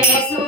mesmo.